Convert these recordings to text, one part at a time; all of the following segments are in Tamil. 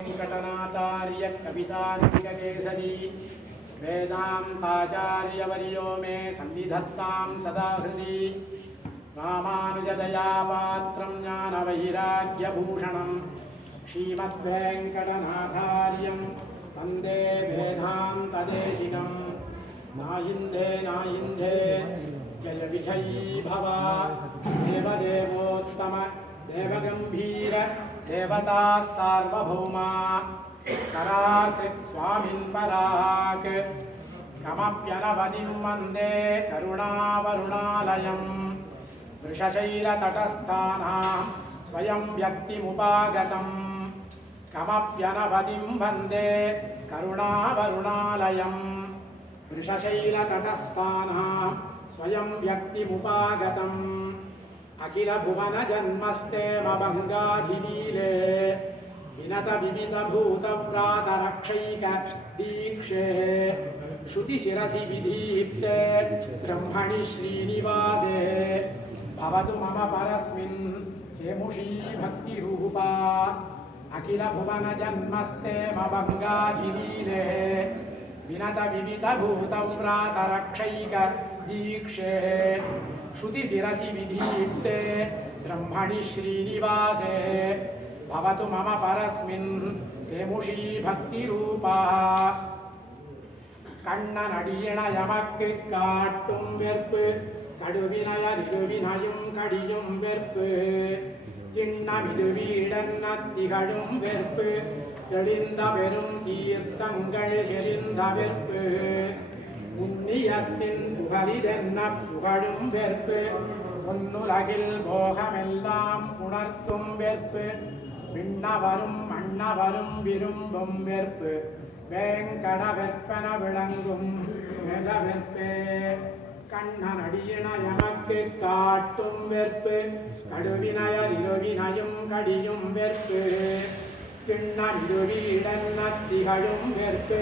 वेंकटनाथार्य कवितार्किककेसरी वेदान्ताचार्यवर्यो मे सन्निधत्तां सदा हृदि रामानुजदयापात्रं ज्ञानवैराग्यभूषणं श्रीमद्वेंकटनाथार्यं वन्दे वेदान्तदेशिकं नायिन्धे नायिन्धे जय विजयी भव देवदेवोत्तम देवगम्भीर देवता सार्वभौमा करात् स्वामिन् पराक् कमप्यनवधिं वन्दे करुणावरुणालयं वृषशैलतटस्थानां स्वयं व्यक्तिमुपागतं कमप्यनवधिं वन्दे करुणावरुणालयं वृषशैलतटस्थानां स्वयं व्यक्तिमुपागतम् अखिल भुवन जन्मस्ते मभंगाधिनीले विनत विविध भूत व्रात रक्षैक दीक्षे श्रुति शिरसि विधीप्ते ब्रह्मणि श्रीनिवासे भवतु मम परस्मिन् सेमुषी भक्ति रूपा अखिल भुवन जन्मस्ते मभंगाधिनीले विनत विविध भूत व्रात रक्षैक दीक्षे श्रुति शिरसि विधीप्ते ब्रह्मणि श्रीनिवासे भवतु मम परस्मिन् सेमुषी भक्ति रूपा कण्णनडियण यमक्कु काट्टुम वेर्पु कडुविनयरिरुविनयुम कडियुम वेर्पु किण्णमिदुवीडन्नत्तिगडुम वेर्पु तेळिन्द पेरुम तीर्थंगळ सेरिन्द वेर्पु புண்ணியத்தின் புகழிதென்ன புகழும் வெற்பு பொன்னுலகில் போகமெல்லாம் உணர்த்தும் வெற்பு விண்ணவரும் மன்னவரும் விரும்பும் வெற்பு வேங்கட வெற்பன விளங்கும் வெத வெற்பே கண்ணன் அடியின எமக்கு காட்டும் வெற்பு கடுவினயர் இருவினையும் கடியும் வெற்பு கிண்ணமிருவீடன்ன திகழும் வெற்பு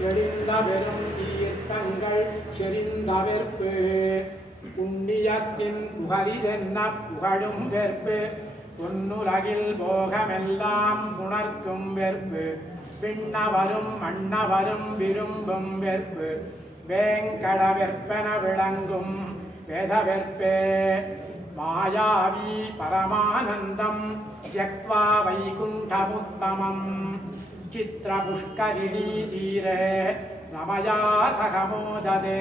தெளிந்த பெரும் தீர்த்தங்கள் செறிந்த வெற்பு புண்ணியத்தின் புகழிதென்ன புகழும் வெற்பு பொன்னுலகில் போகமெல்லாம் உணர்த்தும் வெற்பு விண்ணவரும் மன்னவரும் விரும்பும் வெற்பு வேங்கட வெற்பன விளங்கும் வேத வெற்பே மாயாவி பரமானந்தம் த்யக்த்வா வைகுண்டமுத்தமம் चित्रपुष्करिणी तीरे रमया सह मोदते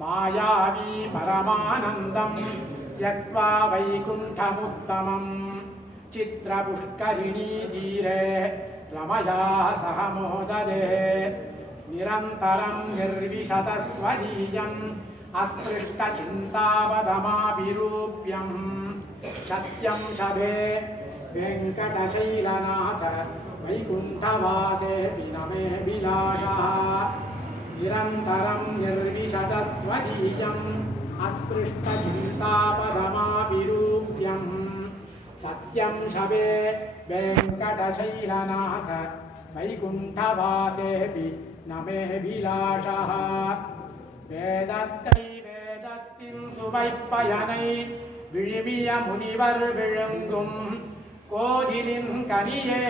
मायावी परमानन्दं त्यक्त्वा वैकुण्ठमुत्तमं चित्रपुष्करिणी तीरे रमया सह मोदते निरन्तरं निर्विशतस्त्वदीयम् अस्पृष्टचिन्तावदमाभिरूप्यं सत्यं शभे वेङ्कटशैलनाथ वैकुण्ठवासे विनमे विलासः निरन्तरं निर्विशतस्त्वदीयम् अस्पृष्टचिन्तापदमाभिरूप्यं सत्यं शवे वेङ्कटशैलनाथ वैकुण्ठवासेऽपि न मे विलासः வேதத்தை வேதத்தின் சுவைப்பயனை விழுமிய முனிவர் விழுங்கும் கோதிலின் கனியே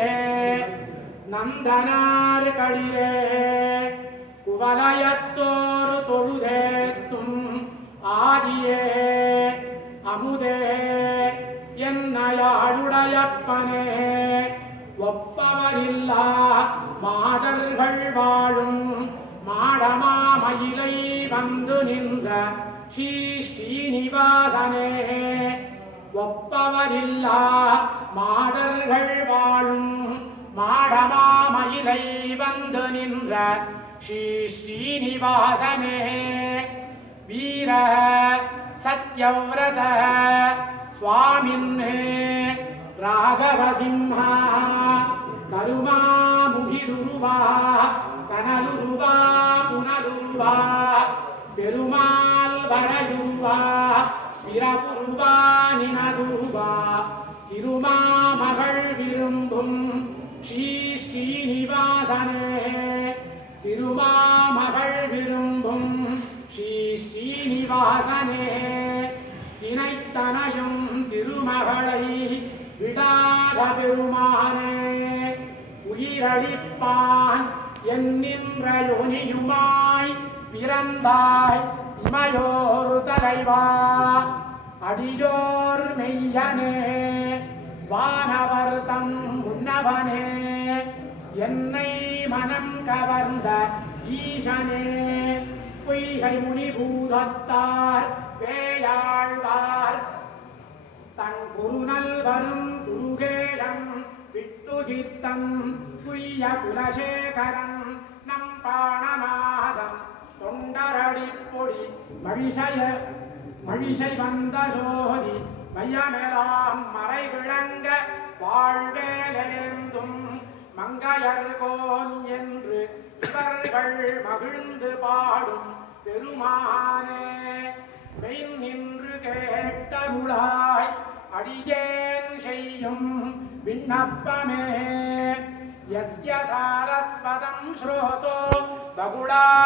நந்தனார் களிரே குவலயத்தோர் தொழுதேத்தும் ஆதியே அமுதே என்னையாளுடையப்பனே ஒப்பவரில்லா மாதர்கள் வாழும் மாடமாமயிலை வந்து நின்ற ஸ்ரீ ஸ்ரீனிவாசனே ஒப்பவரில்லா மாதர்கள் வாழும் மாடமாமயிலை வந்து நின்ற ஸ்ரீ ஸ்ரீனிவாசனே வீர சத்யவ்ரத சுவாமின்னே ராகவசிம்ஹா கருமாமுகிருவா கனலுருவா புனலுருவா பெருமாள் வரையுருவா பிறப்புருவா நினதுருவா திருமாமலை விரும்பும் ஸ்ரீ ஸ்ரீனிவாசனே திருமாமகள் விரும்பும் ஸ்ரீ ஸ்ரீனிவாசனே தினைத்தனையும் திருமகளை விடாத பெருமானே உயிரளிப்பான் என்னின்ற யோனியுமாய் பிறந்தாய் இமையோர் தலைவா அடியோர் மெய்யனே வானவர் தம் முன்னவனே என்னை மனம் கவர்ந்த ஈசனே பொய்கை முனிபூதத்தார் பேயாழ்வார் தன் குருநல் வரும் குருகேஷம் விட்டு சித்தம் துய்ய குலசேகரம் நம் பாணநாதம் தொண்டரடிப்பொடி மழிசை வந்த சோதி மையமெலாம் மறை விளங்க வாழ்வேலேந்தும் மங்கையர்கோன் என்று இவர்கள் மகிழ்ந்து பாடும் பெருமானே மெய் நின்று கேட்டருளாய் அடியேன் செய்யும் விண்ணப்பமே யஸ்ய சாரஸ்வதம் ஸ்ரோதோ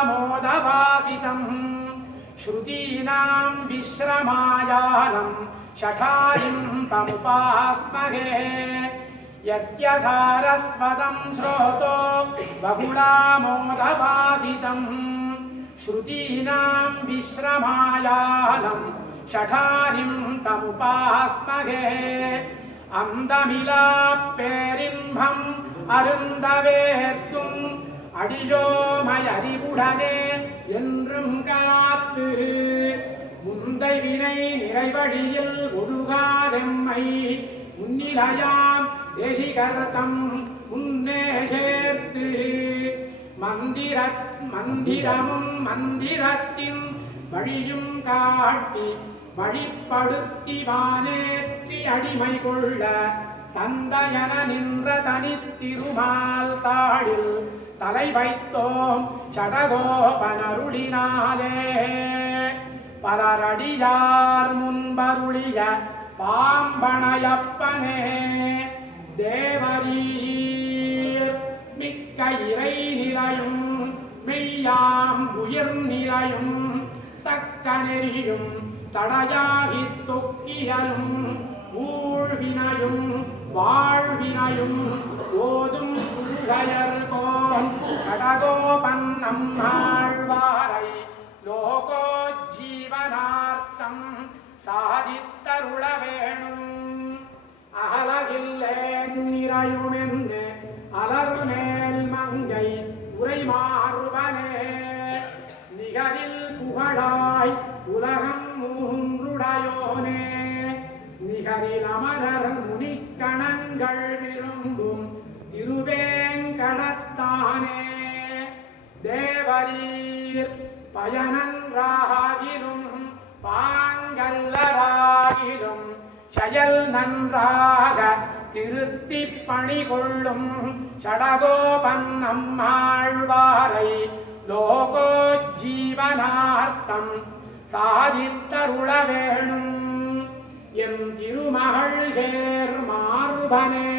பகுளாமோதவாசிதம் ஸ்ருதீனாம் விஸ்ரமாயானம் ஷடாரிம் தமுபாஸ்மகே யஸ்ய சாரஸ்வதம் ஸ்ரோதோ பகுளாமோதவாசிதம் ஸ்ருதீனாம் விஸ்ரமாயானம் ஷடாரிம் தமுபாஸ்மகே அந்தமிலா பேரின்பம் அருந்தவேற்கும் அடியோமை அறிவுடனே என்றும் காத்து முந்தை வினை நிறைவழியில் ஒழுகாதெம்மை முன்னிலையாம் தேசிகர்த்தம் முன்னே சேர்த்து மந்திரமும் மந்திரத்தின் வழியும் காட்டி வழிப்படுத்தி வானேற்றி அடிமை கொள்ள தந்தையன நின்ற தனித்திருமால் தாழில் தலை வைத்தோம் சடகோபனருளினாலே பலரடியார் முன்பருளிய பாம்பனையப்பனே தேவரீர் மிக்க இறை நிலையும் மெய்யாம் உயிர் நிலையும் தக்க நெறியும் தடையாகி தொக்கியலும் ஊழ்வினையும் வாழ்வினையும் ஓதும் புள்ளையர்கோன் கடகோபன் நம்மாழ்வாரை லோகோஜீவனார்த்தம் சாதித்தருள வேணும் அகலகில்லேன் நிறையுமென்னு அலர்மேல் மங்கை உரைமாறுவனே நிகரில் புகழாய் உலகம் மூன்றுடையோனே நிகரில் அமரர் முனிக்கணங்கள் விரும்பும் திருவேங்கடத்தானே தேவரீர் பயனன்றாகிலும் பாங்கல்லராகிலும் செயல் நன்றாக திருத்தி பணி கொள்ளும் சடகோபன் நம்மாழ்வாரை லோகோஜீவனார்த்தம் சாதித்தருள வேணும் என் திருமகள் சேர் மார்பனே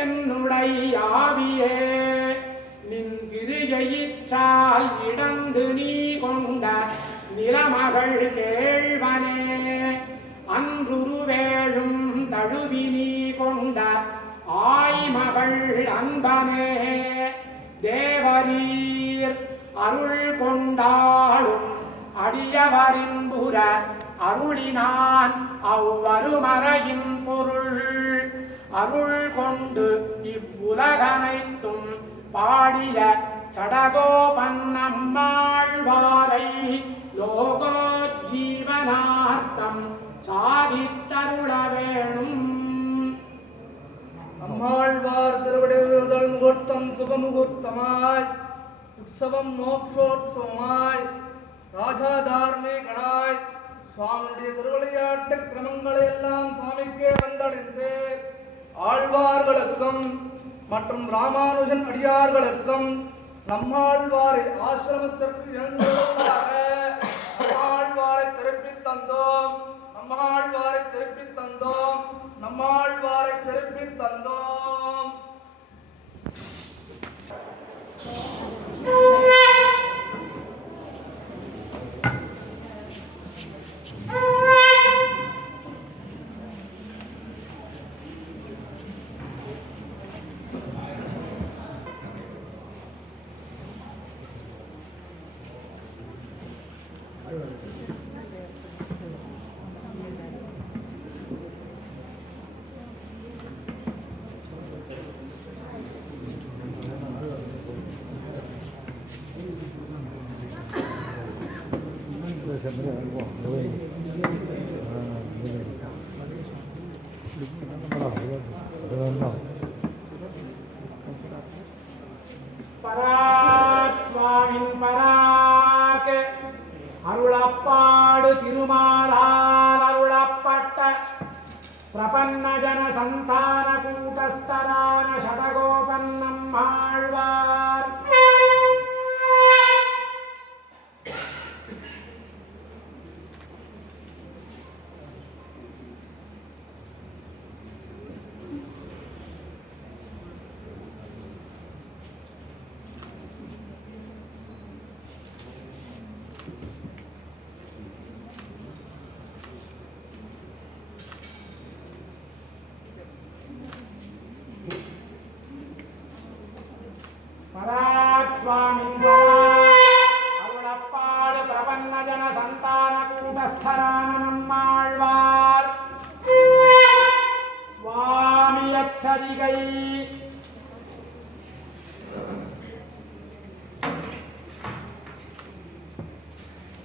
என்னுடைய ஆவியே நின் திருஜயிற்றால் இடந்து நீ கொண்ட நிலமகள் கேழ்வனே அன்றுருவேழும் தழுவி நீ கொண்ட ஆய்மகள் அன்பனே தேவரீர் அருள் கொண்டாளும் அடியவரின்புற அருளினான் அவ்வருமறையின் பொருள் அருள் கொண்டு இவ்வுலகனைத்தும் பாடிய சடகோபன் நம்மாழ்வாரை லோகோஜீவனார்த்தம் சாதித்தருள வேணும். நம்மாழ்வார் திருவிடையுதல் முகூர்த்தம் சுபமுகூர்த்தமாய் உற்சவம் மோட்சோத்சவமாய் ராஜாதார்மிகனாய் சுவாமியுடைய திருவிளையாட்டு கிரமங்களை எல்லாம் சுவாமிக்கே வந்தடைந்து ஆழ்வார்களுக்கும் மற்றும் ராமானுஜன் அடியார்களுக்கும் நம்மாழ்வாரை ஆசிரமத்திற்கு எழுந்துள்ளதாக நம்மாழ்வாரை திருப்பித் தந்தோம், நம்மாழ்வாரை திருப்பித் தந்தோம், நம்மாழ்வாரை திருப்பித் தந்தோம். பிரபன்ன ஜன சந்தான கூட்டஸ்தரான ஷடகோபன்னம்மாழ்வார் பராத்ஸ்வாமின் அருளப்பாடு பிரபன்ன ஜன சந்தான கூட்டஸ்தரான நம்மாழ்வார் சுவாமியச்சரிகை